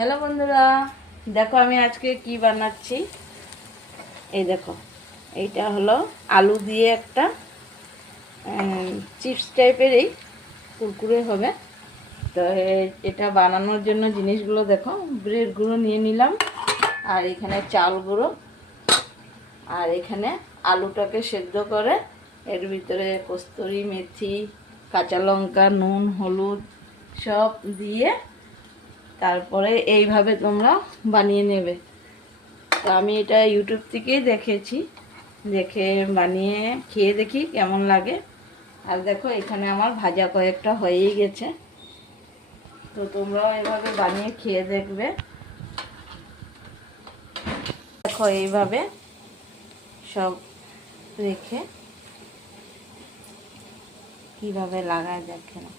Hello বন্ধুরা, দেখো আমি আজকে কি বানাচ্ছি। এই দেখো, এইটা হলো আলু দিয়ে একটা চিপস টাইপেরই কুরকুরে হবে। তো এটা বানানোর জন্য জিনিসগুলো দেখো, ব্রেড গুঁড়ো নিয়ে নিলাম, আর এখানে চাল গুঁড়ো, আর এখানে আলুটাকে সেদ্ধ করে এর ভিতরে কস্তুরি মেথি, কাঁচা লঙ্কা, নুন, হলুদ সব দিয়ে তারপরে এইভাবে তোমরা বানিয়ে নেবে। তো আমি এটা ইউটিউব থেকেই দেখেছি, দেখে বানিয়ে খেয়ে দেখি কেমন লাগে। আর দেখো এখানে আমার ভাজা কয়েকটা হয়েই গেছে, তো তোমরাও এভাবে বানিয়ে খেয়ে দেখবে। দেখো এইভাবে সব রেখে কিভাবে লাগায় দেখে না।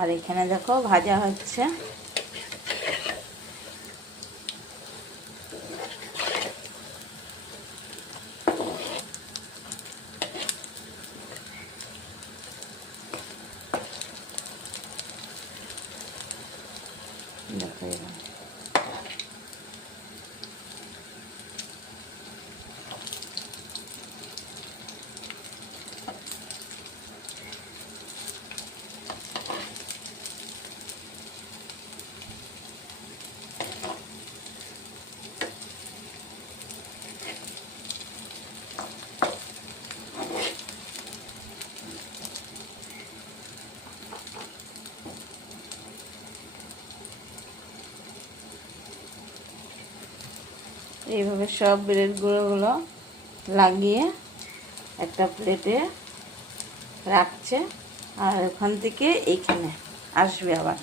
আর এখানে দেখো ভাজা হচ্ছে। দেখো এবার এইভাবে সব ব্রেড গুঁড়োগুলো লাগিয়ে একটা প্লেটে রাখছে, আর ওখান থেকে এইখানে আসবে আবার।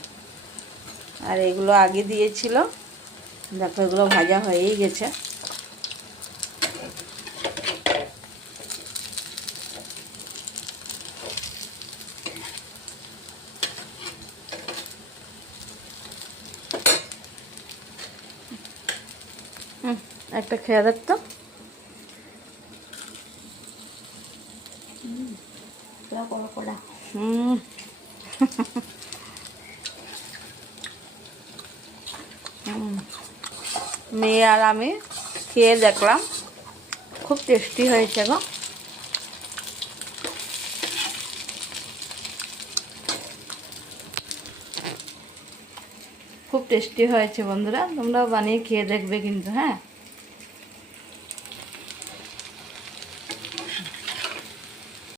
আর এগুলো আগে দিয়েছিল, দেখো এগুলো ভাজা হয়েই গেছে। একটা খেয়ে দেখতো। মেয়ে আর আমি খেয়ে দেখলাম, খুব টেস্টি হয়েছে গো। খুব টেস্টি হয়েছে বন্ধুরা, তোমরাও বানিয়ে খেয়ে দেখবে কিন্তু। হ্যাঁ।